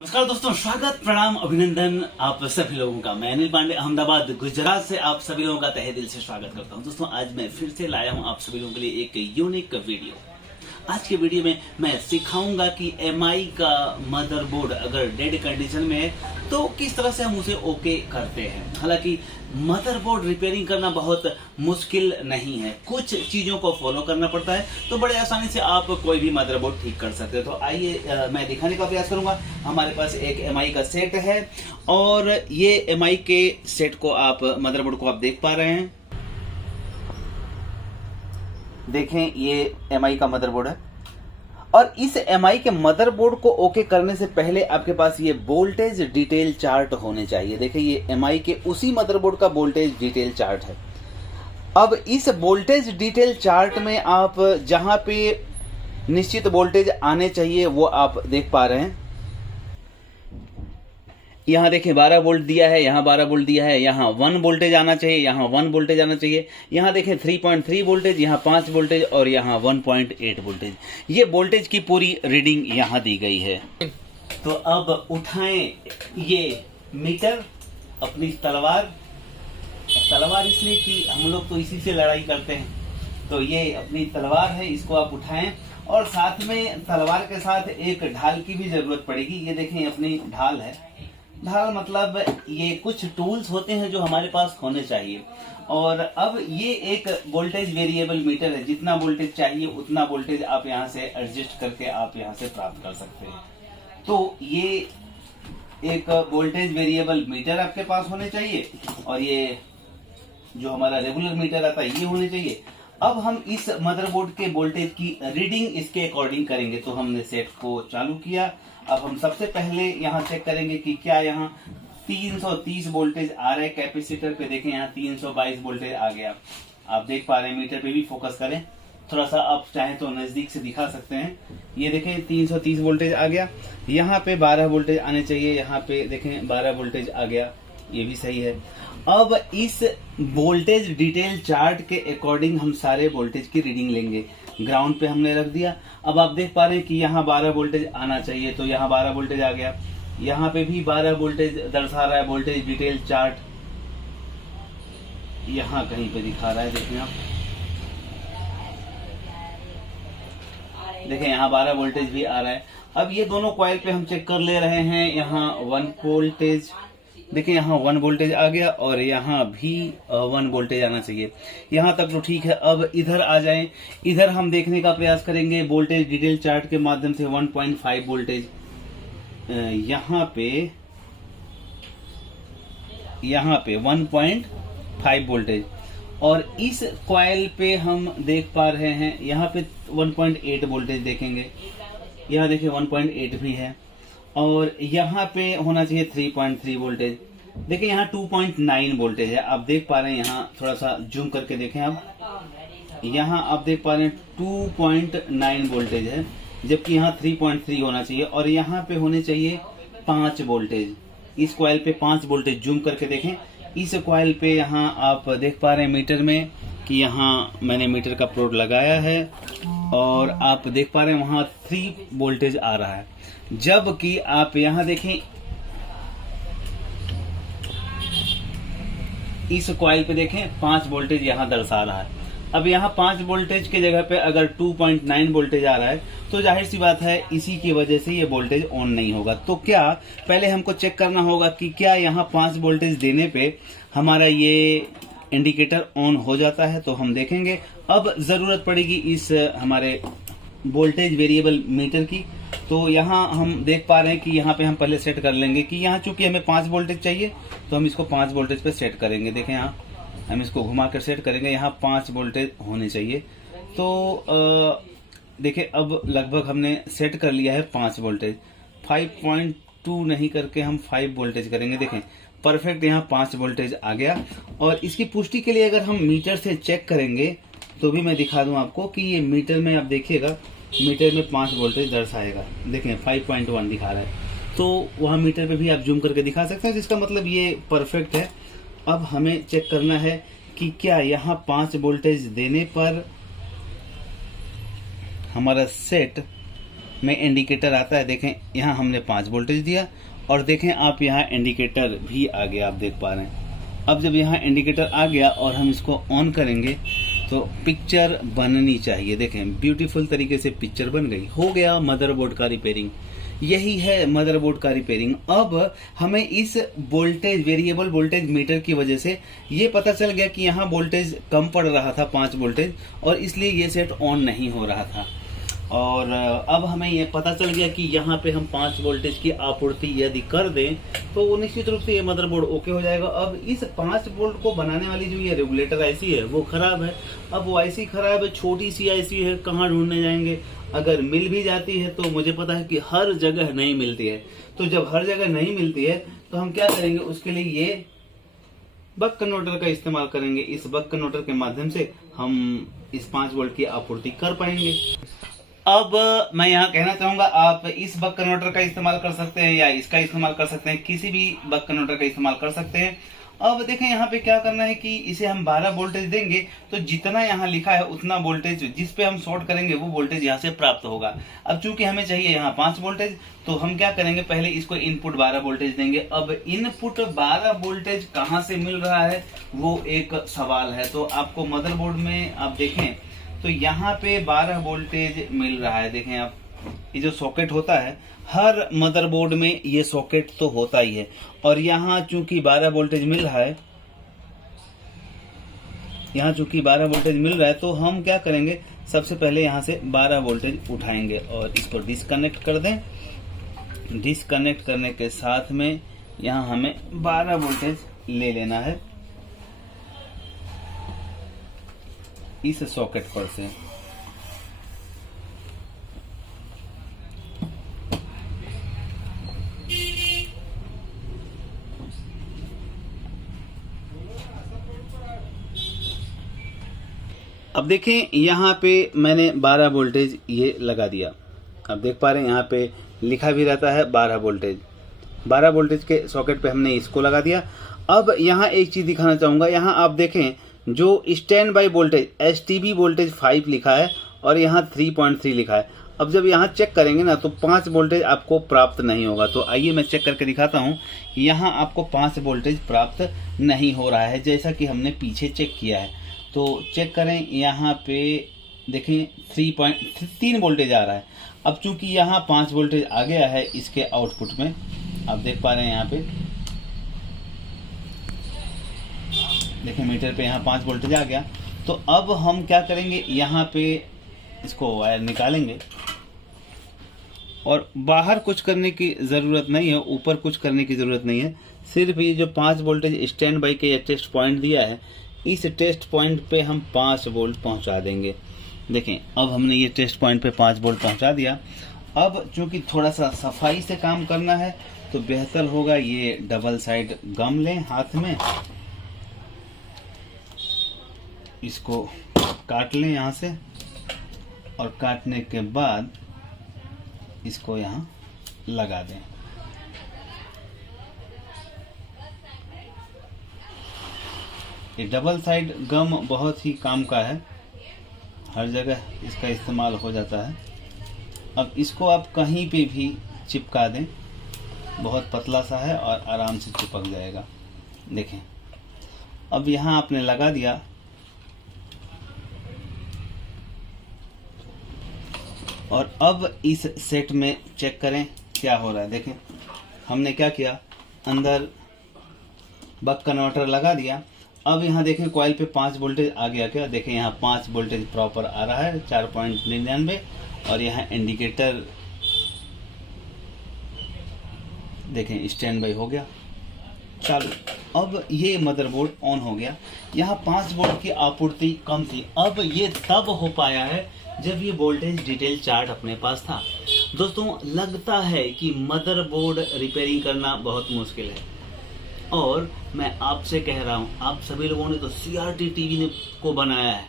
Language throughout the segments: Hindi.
नमस्कार दोस्तों, स्वागत, प्रणाम, अभिनंदन आप सभी लोगों का। मैं अनिल पांडे अहमदाबाद गुजरात से आप सभी लोगों का तहे दिल से स्वागत करता हूं। दोस्तों, आज मैं फिर से लाया हूं आप सभी लोगों के लिए एक यूनिक वीडियो। आज के वीडियो में मैं सिखाऊंगा कि एमआई का मदरबोर्ड अगर डेड कंडीशन में है तो किस तरह से हम उसे ओके करते हैं। हालांकि मदरबोर्ड रिपेयरिंग करना बहुत मुश्किल नहीं है, कुछ चीजों को फॉलो करना पड़ता है तो बड़े आसानी से आप कोई भी मदरबोर्ड ठीक कर सकते हो। तो आइए मैं दिखाने का प्रयास करूंगा। हमारे पास एक एमआई का सेट है और ये एमआई के सेट को आप मदरबोर्ड को आप देख पा रहे हैं। देखें, ये एमआई का मदरबोर्ड है और इस एमआई के मदरबोर्ड को ओके करने से पहले आपके पास ये वोल्टेज डिटेल चार्ट होने चाहिए। देखिए, ये एमआई के उसी मदरबोर्ड का वोल्टेज डिटेल चार्ट है। अब इस वोल्टेज डिटेल चार्ट में आप जहां पे निश्चित वोल्टेज आने चाहिए वो आप देख पा रहे हैं। यहाँ देखें 12 वोल्ट दिया है, यहाँ 12 वोल्ट दिया है, यहाँ 1 वोल्टेज आना चाहिए, यहाँ 1 वोल्टेज आना चाहिए। यहाँ देखें 3.3 वोल्टेज, यहाँ 5 वोल्टेज और यहाँ 1.8 वोल्टेज। ये वोल्टेज की पूरी रीडिंग यहाँ दी गई है। तो अब उठाएं ये मीटर, अपनी तलवार इसलिए कि हम लोग तो इसी से लड़ाई करते हैं, तो ये अपनी तलवार है, इसको आप उठाएं और साथ में तलवार के साथ एक ढाल की भी जरूरत पड़ेगी। ये देखें, अपनी ढाल है। ढाल मतलब ये कुछ टूल्स होते हैं जो हमारे पास होने चाहिए। और अब ये एक वोल्टेज वेरिएबल मीटर है, जितना वोल्टेज चाहिए उतना वोल्टेज आप यहाँ से एडजस्ट करके आप यहाँ से प्राप्त कर सकते हैं। तो ये एक वोल्टेज वेरिएबल मीटर आपके पास होने चाहिए और ये जो हमारा रेगुलर मीटर आता है ये होने चाहिए। अब हम इस मदरबोर्ड के वोल्टेज की रीडिंग इसके अकॉर्डिंग करेंगे। तो हमने सेट को चालू किया। अब हम सबसे पहले यहाँ चेक करेंगे कि क्या यहाँ 330 वोल्टेज आ रहा है कैपेसिटर पे। देखें, यहाँ 322 वोल्टेज आ गया। आप देख पा रहे हैं, मीटर पे भी फोकस करें, थोड़ा सा आप चाहें तो नजदीक से दिखा सकते हैं। ये देखें 330 वोल्टेज आ गया। यहाँ पे 12 वोल्टेज आने चाहिए, यहाँ पे देखें 12 वोल्टेज आ गया, ये भी सही है। अब इस वोल्टेज डिटेल चार्ट के अकॉर्डिंग हम सारे वोल्टेज की रीडिंग लेंगे। ग्राउंड पे हमने रख दिया। अब आप देख पा रहे हैं कि यहाँ 12 वोल्टेज आना चाहिए, तो यहाँ 12 वोल्टेज आ गया। यहाँ पे भी 12 वोल्टेज दर्शा रहा है वोल्टेज डिटेल चार्ट, यहाँ कहीं पे दिखा रहा है। देखें आप, देखें यहाँ 12 वोल्टेज भी आ रहा है। अब ये दोनों कॉइल पे हम चेक कर ले रहे हैं। यहाँ 1 वोल्टेज, देखिए यहाँ 1 वोल्टेज आ गया और यहाँ भी 1 वोल्टेज आना चाहिए। यहाँ तक तो ठीक है। अब इधर आ जाएं, इधर हम देखने का प्रयास करेंगे वोल्टेज डिटेल चार्ट के माध्यम से। 1.5 वोल्टेज यहाँ पे 1.5 वोल्टेज और इस कॉइल पे हम देख पा रहे हैं यहाँ पे 1.8 वोल्टेज देखेंगे। यहाँ देखिए 1.8 भी है और यहाँ पे होना चाहिए 3.3 वोल्टेज। देखिए यहाँ 2.9 वोल्टेज है, आप देख पा रहे हैं। यहाँ थोड़ा सा जूम करके देखें आप, यहाँ आप देख पा रहे हैं 2.9 वोल्टेज है, जबकि यहाँ 3.3 होना चाहिए और यहाँ पे होने चाहिए 5 वोल्टेज। इस कॉइल पे 5 वोल्टेज, जूम करके देखें। इस कॉइल पे यहाँ आप देख पा रहे हैं मीटर में कि यहाँ मैंने मीटर का प्रोड लगाया है और आप देख पा रहे हैं वहाँ 3 वोल्टेज आ रहा है। जबकि आप यहाँ देखें, इस कॉइल पे देखें 5 वोल्टेज यहाँ दर्शा रहा है। अब यहाँ 5 वोल्टेज के जगह पे अगर 2.9 वोल्टेज आ रहा है तो जाहिर सी बात है इसी की वजह से ये वोल्टेज ऑन नहीं होगा। तो क्या पहले हमको चेक करना होगा कि क्या यहाँ 5 वोल्टेज देने पे हमारा ये इंडिकेटर ऑन हो जाता है। तो हम देखेंगे। अब जरूरत पड़ेगी इस हमारे वोल्टेज वेरिएबल मीटर की। तो यहाँ हम देख पा रहे हैं कि यहाँ पे हम पहले सेट कर लेंगे कि यहाँ चूंकि हमें 5 वोल्टेज चाहिए तो हम इसको 5 वोल्टेज पे सेट करेंगे। देखें, यहाँ हम इसको घुमा कर सेट करेंगे, यहाँ 5 वोल्टेज होने चाहिए। तो देखिए अब लगभग हमने सेट कर लिया है 5 वोल्टेज। 5.2 नहीं करके हम 5 वोल्टेज करेंगे। देखें परफेक्ट, यहाँ 5 वोल्टेज आ गया। और इसकी पुष्टि के लिए अगर हम मीटर से चेक करेंगे तो भी मैं दिखा दूं आपको कि ये मीटर में आप देखिएगा, मीटर में 5 वोल्टेज दर्शाएगा। देखें 5.1 दिखा रहा है, तो वहाँ मीटर पे भी आप जूम करके दिखा सकते हैं, जिसका मतलब ये परफेक्ट है। अब हमें चेक करना है कि क्या यहाँ 5 वोल्टेज देने पर हमारा सेट में इंडिकेटर आता है। देखें यहाँ हमने 5 वोल्टेज दिया और देखें आप यहाँ इंडिकेटर भी आ गया, आप देख पा रहे हैं। अब जब यहाँ इंडिकेटर आ गया और हम इसको ऑन करेंगे तो पिक्चर बननी चाहिए। देखें ब्यूटीफुल तरीके से पिक्चर बन गई। हो गया मदरबोर्ड का रिपेयरिंग। यही है मदरबोर्ड का रिपेयरिंग। अब हमें इस वोल्टेज वेरिएबल वोल्टेज मीटर की वजह से ये पता चल गया कि यहाँ वोल्टेज कम पड़ रहा था 5 वोल्टेज, और इसलिए ये सेट ऑन नहीं हो रहा था। और अब हमें ये पता चल गया कि यहाँ पे हम 5 वोल्टेज की आपूर्ति यदि कर दें तो निश्चित रूप से ये मदरबोर्ड ओके हो जाएगा। अब इस 5 वोल्ट को बनाने वाली जो ये रेगुलेटर आईसी है वो खराब है। अब वो आईसी खराब है, छोटी सी आईसी है, कहाँ ढूंढने जाएंगे। अगर मिल भी जाती है तो मुझे पता है कि हर जगह नहीं मिलती है। तो जब हर जगह नहीं मिलती है तो हम क्या करेंगे, उसके लिए ये बक कन्वर्टर का इस्तेमाल करेंगे। इस बक कन्वर्टर के माध्यम से हम इस 5 वोल्ट की आपूर्ति कर पाएंगे। अब मैं यहाँ कहना चाहूंगा, आप इस बक कन्वर्टर का इस्तेमाल कर सकते हैं या इसका इस्तेमाल कर सकते हैं, किसी भी बक कन्वर्टर का इस्तेमाल कर सकते हैं। अब देखें यहाँ पे क्या करना है कि इसे हम 12 वोल्टेज देंगे तो जितना यहाँ लिखा है उतना वोल्टेज जिस पे हम शॉर्ट करेंगे वो वोल्टेज यहाँ से प्राप्त होगा। अब चूंकि हमें चाहिए यहाँ 5 वोल्टेज, तो हम क्या करेंगे, पहले इसको इनपुट 12 वोल्टेज देंगे। अब इनपुट 12 वोल्टेज कहाँ से मिल रहा है वो एक सवाल है। तो आपको मदरबोर्ड में आप देखें तो यहाँ पे 12 वोल्टेज मिल रहा है। देखें आप, ये जो सॉकेट होता है हर मदरबोर्ड में ये सॉकेट तो होता ही है, और यहाँ चूंकि 12 वोल्टेज मिल रहा है, यहाँ चूंकि 12 वोल्टेज मिल रहा है तो हम क्या करेंगे, सबसे पहले यहाँ से 12 वोल्टेज उठाएंगे और इसको डिस्कनेक्ट कर दें। डिस्कनेक्ट करने के साथ में यहाँ हमें 12 वोल्टेज ले लेना है इस सॉकेट पर से। अब देखें यहाँ पे मैंने 12 वोल्टेज ये लगा दिया। आप देख पा रहे हैं यहाँ पे लिखा भी रहता है 12 वोल्टेज। 12 वोल्टेज के सॉकेट पे हमने इसको लगा दिया। अब यहाँ एक चीज़ दिखाना चाहूँगा, यहाँ आप देखें जो stand by voltage STB voltage 5 लिखा है और यहाँ 3.3 लिखा है। अब जब यहाँ चेक करेंगे ना तो 5 वोल्टेज आपको प्राप्त नहीं होगा। तो आइए मैं चेक करके दिखाता हूँ। यहाँ आपको 5 वोल्टेज प्राप्त नहीं हो रहा है, जैसा कि हमने पीछे चेक किया है। तो चेक करें, यहाँ पे देखें 3 वोल्टेज आ रहा है। अब चूंकि यहाँ 5 वोल्टेज आ गया है इसके आउटपुट में, आप देख पा रहे हैं यहाँ पे देखें मीटर पे यहाँ 5 वोल्टेज आ गया। तो अब हम क्या करेंगे, यहाँ पे इसको वायर निकालेंगे और बाहर कुछ करने की ज़रूरत नहीं है, ऊपर कुछ करने की ज़रूरत नहीं है। सिर्फ ये जो 5 वोल्टेज स्टैंड बाई के टेस्ट पॉइंट दिया है, इस टेस्ट पॉइंट पे हम 5 वोल्ट पहुंचा देंगे। देखें अब हमने ये टेस्ट पॉइंट पे 5 वोल्ट पहुंचा दिया। अब चूंकि थोड़ा सा सफाई से काम करना है तो बेहतर होगा ये डबल साइड गम लें हाथ में, इसको काट लें यहाँ से, और काटने के बाद इसको यहाँ लगा दें। ये डबल साइड गम बहुत ही काम का है, हर जगह इसका इस्तेमाल हो जाता है। अब इसको आप कहीं पे भी चिपका दें, बहुत पतला सा है और आराम से चिपक जाएगा। देखें अब यहाँ आपने लगा दिया। और अब इस सेट में चेक करें क्या हो रहा है। देखें हमने क्या किया, अंदर बक कन्वर्टर लगा दिया। अब यहाँ देखें कॉइल पे 5 वोल्टेज आ गया क्या, देखें यहाँ 5 वोल्टेज प्रॉपर आ रहा है 4.99, और यहाँ इंडिकेटर देखें स्टैंड बाई हो गया चालू। अब ये मदरबोर्ड ऑन हो गया। यहाँ 5 वोल्ट की आपूर्ति कम थी, अब ये तब हो पाया है जब ये वोल्टेज डिटेल चार्ट अपने पास था। दोस्तों लगता है कि मदरबोर्ड रिपेयरिंग करना बहुत मुश्किल है, और मैं आपसे कह रहा हूँ, आप सभी लोगों ने तो CRT टीवी को बनाया है।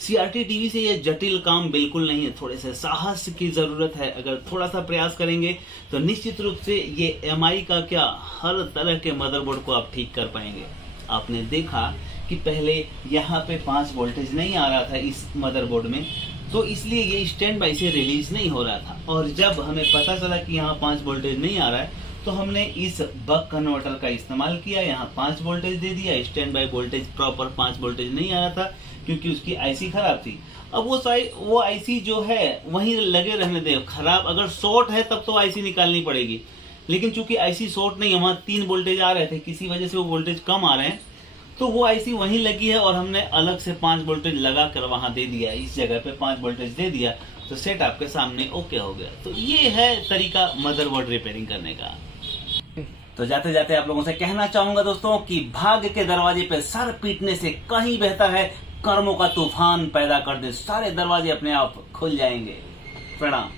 CRT टीवी से ये जटिल काम बिल्कुल नहीं है, थोड़े से साहस की ज़रूरत है। अगर थोड़ा सा प्रयास करेंगे तो निश्चित रूप से ये MI का क्या, हर तरह के मदरबोर्ड को आप ठीक कर पाएंगे। आपने देखा कि पहले यहाँ पे 5 वोल्टेज नहीं आ रहा था इस मदरबोर्ड में, तो इसलिए ये स्टैंड बाई से रिलीज नहीं हो रहा था। और जब हमें पता चला कि यहाँ 5 वोल्टेज नहीं आ रहा है, तो हमने इस बक कन्वर्टर का इस्तेमाल किया, यहाँ 5 वोल्टेज दे दिया। Stand by voltage proper 5 voltage नहीं आ रहा था क्योंकि उसकी आईसी खराब थी। अब वो आईसी जो है वहीं लगे रहने दे, खराब अगर शॉर्ट है तब तो आईसी निकालनी पड़ेगी, लेकिन चूंकि आईसी शॉर्ट नहीं है, वहां 3 वोल्टेज आ रहे थे, किसी वजह से वो वोल्टेज कम आ रहे हैं, तो वो आईसी वहीं लगी है और हमने अलग से 5 वोल्टेज लगा कर वहां दे दिया, इस जगह पे 5 वोल्टेज दे दिया, तो सेट आपके सामने ओके हो गया। तो ये है तरीका मदरबोर्ड रिपेयरिंग करने का। तो जाते जाते आप लोगों से कहना चाहूंगा दोस्तों कि भाग्य के दरवाजे पे सर पीटने से कहीं बेहतर है कर्मों का तूफान पैदा कर दे, सारे दरवाजे अपने आप खुल जाएंगे। प्रणाम।